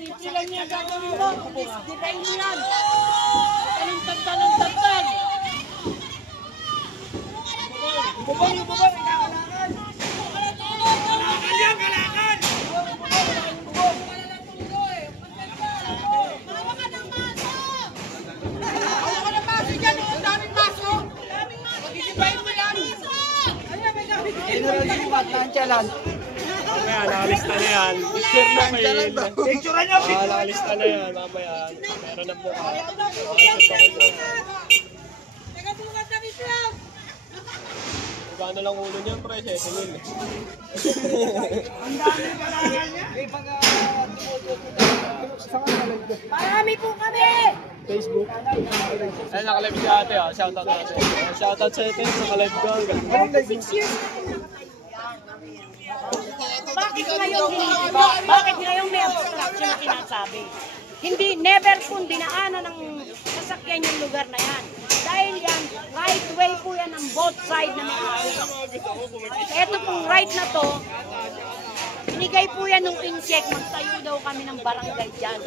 Simple lang niya gagawin mo. Design mo yan. Talong-tag-talong-tag-tag. Bubong. Kailangan. Kalakan yan, kalakan. Bawa ka ng maso. Bawa ka ng maso dyan. Daming maso. Mag-isipahin mo yan. Ayan, may gamit. Mamaya, nakalista na yan. Picture na. Nakalista na yan. Mamaya, meron na buka. Teka, bukas na bitlog. Gano lang ulo niyan, pre. Sesingil. Ang dami kalakan niya. Marami po kami. Facebook. Ay, nakalive si ate, ha. Shoutout natin. Shoutout sa ate, nakalive ka. 6 years. Bakit ngayon may obstruction na sinasabi? Hindi, never po dinaanan ng sasakyan yung lugar na yan. Dahil yan, right way po yan ng both side na may ari. Ito pong right na to, binigay po yan nung insect, magtayo daw kami ng barangay dyan.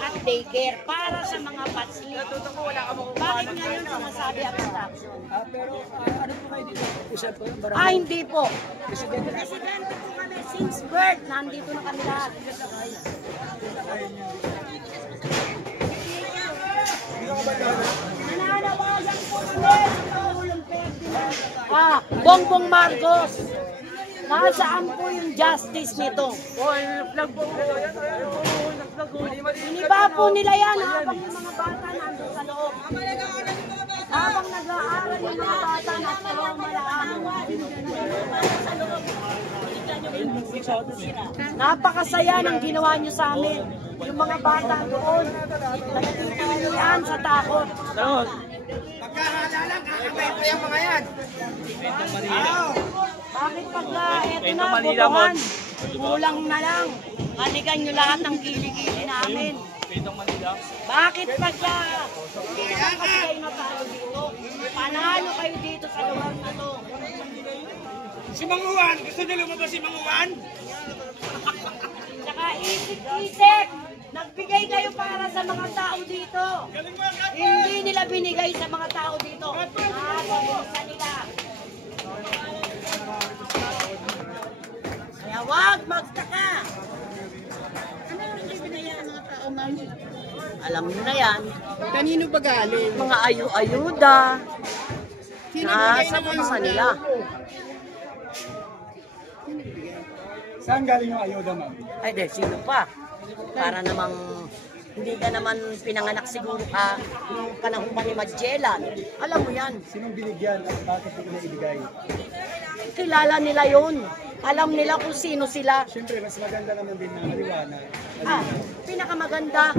At daycare para sa mga patsli. Bakit ngayon sumasabi obstruction? Pero ano po kayo dito? Usap po? Hindi po. Presidente po kami since birth. Nandito na kami lahat. Nananawagan po kami sa Pangulong Ferdinand. Bongbong Marcos. Nasaan po yung justice nito? Iniba po nila yan habang yung mga bata nandun sa loob. Habang nag-aaral yung mga bata na trauma napakasaya ng ginawa nyo sa amin. Yung mga bata doon, nagtitilian sa takot. Pagkahala lang, kakabay pa yung mga yan. Bakit pagka eto na, botohan, kulang na lang. Halikan nyo lahat ng kilikili namin. Bakit pagka hindi naman kasi kayo natalo dito? Panalo kayo dito sa lugar na to. Si Mang Juan, gusto niyo lumabas si Mang Juan? Tsaka isip-isip, nagbigay kayo para sa mga tao dito. Hindi nila binigay sa mga tao dito. Nakakabisa nila. Kaya wag magtaka. Ano yung binigay ng mga tao, ma'am? Alam nyo na yan. Kanino ba galing? Mga ayuda. Nasa bansa nila. Saan galing yung ayuda, ma'am? Ay, sino pa? Para namang hindi ka naman pinanganak siguro ka nung panahon pa ni Magellan. Alam mo yan. Sinong binigyan at bakit hindi na ibigay? Kilala nila yun. Alam nila kung sino sila. Siyempre, mas maganda naman din na maliwanag. Pinakamaganda,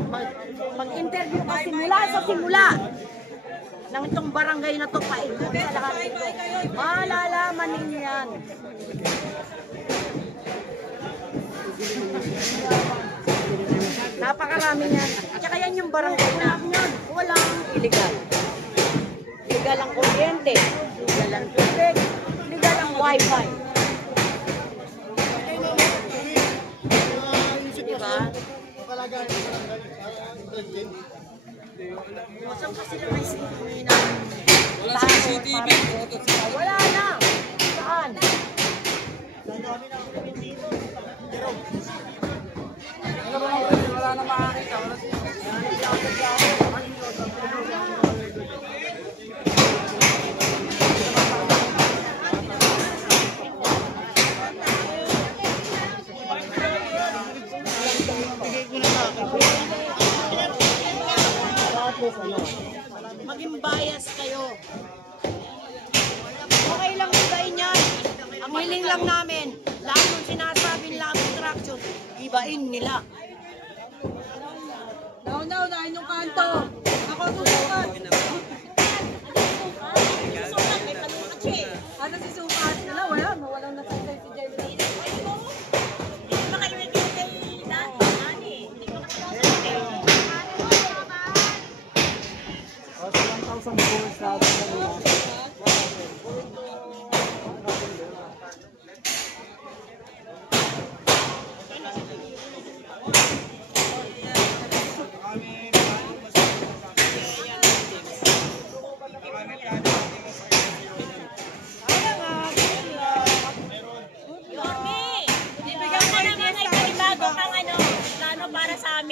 mag-interview ka sa simula ng itong barangay na to, paikot sa lahat ito. Malalaman ninyo yan. Napakarami niyan. Tsaka yan yung barangay na walang illegal. Illegal ang kuryente, illegal ang tubig, illegal ang wifi. Diba? Saan pa sila may CCTV na? Wala CCTV. Wala na. Saan? Wala na makakita. Maging bias kayo. Okay lang ibain yan. Ang hiling lang namin, lahat ng sinasabing lang obstruction, ibain nila. Now, dahil yung kanto. Ako susukat. Ano si sukat? Walang nasasay si Jerry.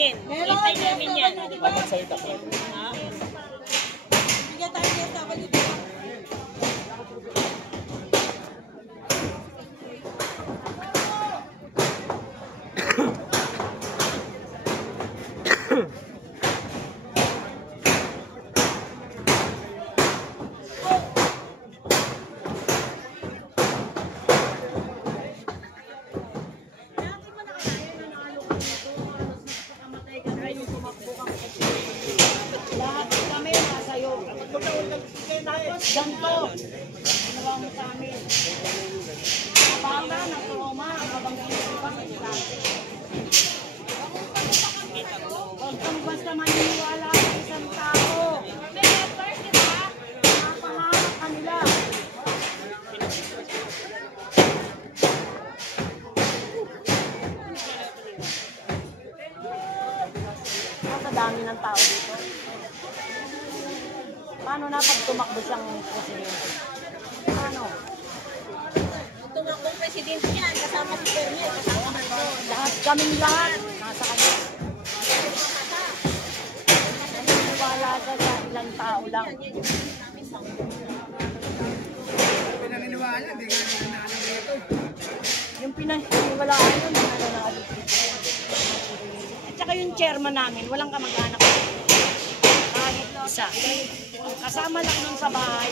namin. Meron, Hintay namin yan. Dapat sa'yo dapat. Bigyan tayo ng tawag dito. Lahat kami nasa'yo. Tapos ganito. Ginawa mo sa amin. Bata na trauma, mabangkit pa. Huwag kang basta maniniwala sa isang tao. Napahamak ka nila. Dami ng tao dito. Paano na pag tumakbo siyang presidente? Paano? Tumakbong presidente yan, kasama si Pernier, kasama Marcos. Kaming lahat nasa kanya. Naniniwala ka sa ilang tao lang. Pinaniniwala, hindi ka nananalang dito. Yung pinaniniwalaan yun, nananalo. At saka yung chairman namin, walang kamag-anak. Kahit isa. Kasama lang nun sa bahay,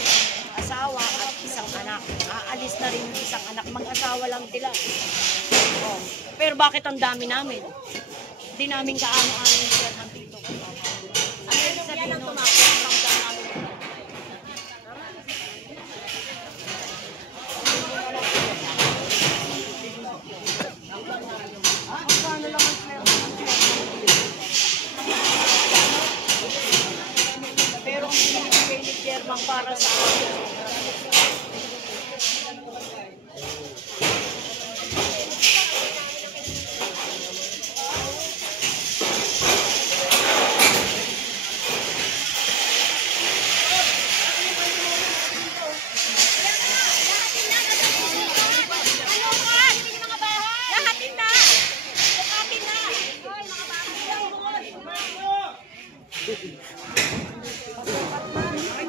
asawa at isang anak. Aalis na rin yung isang anak. Mag-asawa lang sila. Oh. Pero bakit ang dami namin? Hindi namin kaano-ano yung chairman dito. Ano yung sabihin nun? Ramdam namin. Paano lang ang pero ang pinibigay ni chairman para sa akin.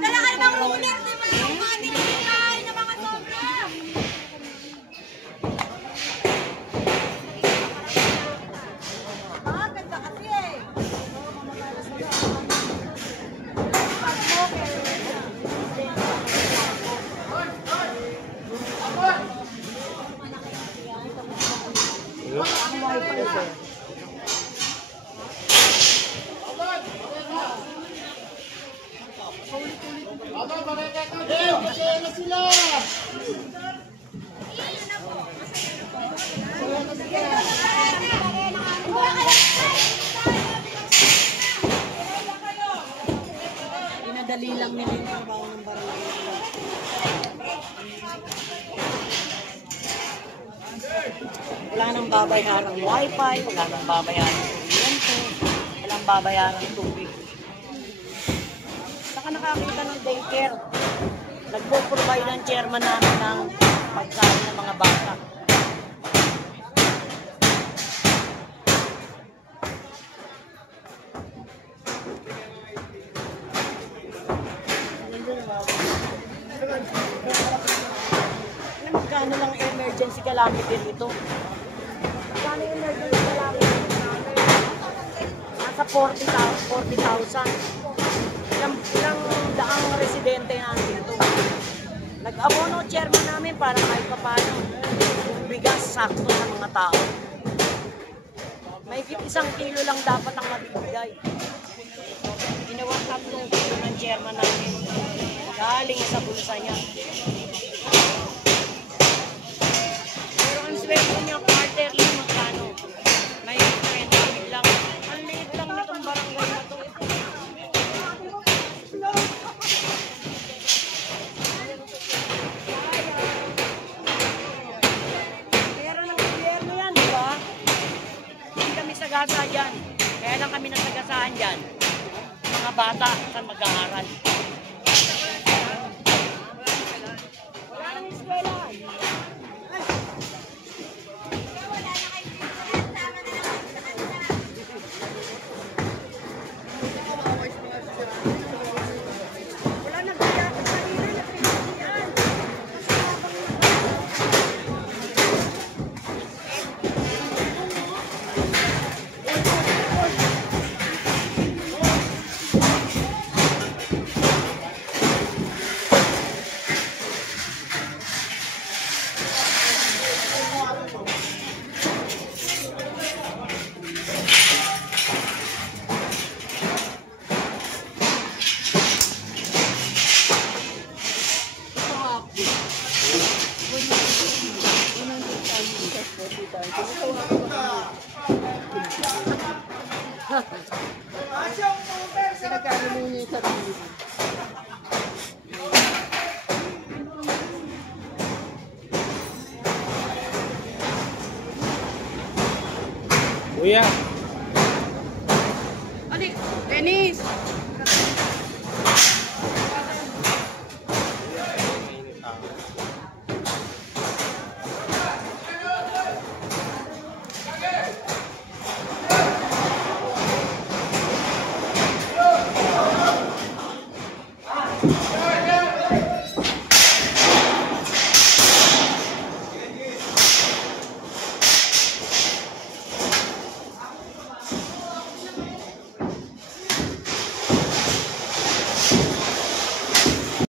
Dala ka namang ruler, di ba? Yung mga tinitay na mga sobra. Ganda kasi eh. Pinadali lang nila yung trabaho ng barangay. Wala nang babayaran ng wifi, wala nang babayaran ng kuryente, wala nang babayaran ng tubig. Saka nakakita ng daycare. Nagpo-provide ang chairman namin ng pagkain ng mga bata. Magkano lang emergency calamity dito? Magkano yung emergency calamity namin? Nasa 40,000. Ilang daang residente namin dito. Nag-abono chairman namin para kahit paano yung bigas sakto sa mga tao. May 1 kilo lang dapat ang mabibigay. Ginawa 3 kilo ng chairman namin. Galing sa bulsa niya. Pero ang sweldo niya, quarterly, magkano? May 30 lang. Ang liit lang nitong barangay na to. Pero ng gobyerno yan, di ba? Hindi kami sagasa dyan. Kaya lang kami nasagasaan dyan. Mga bata saan mag-aaral. Wala nang eskwela. Kuya,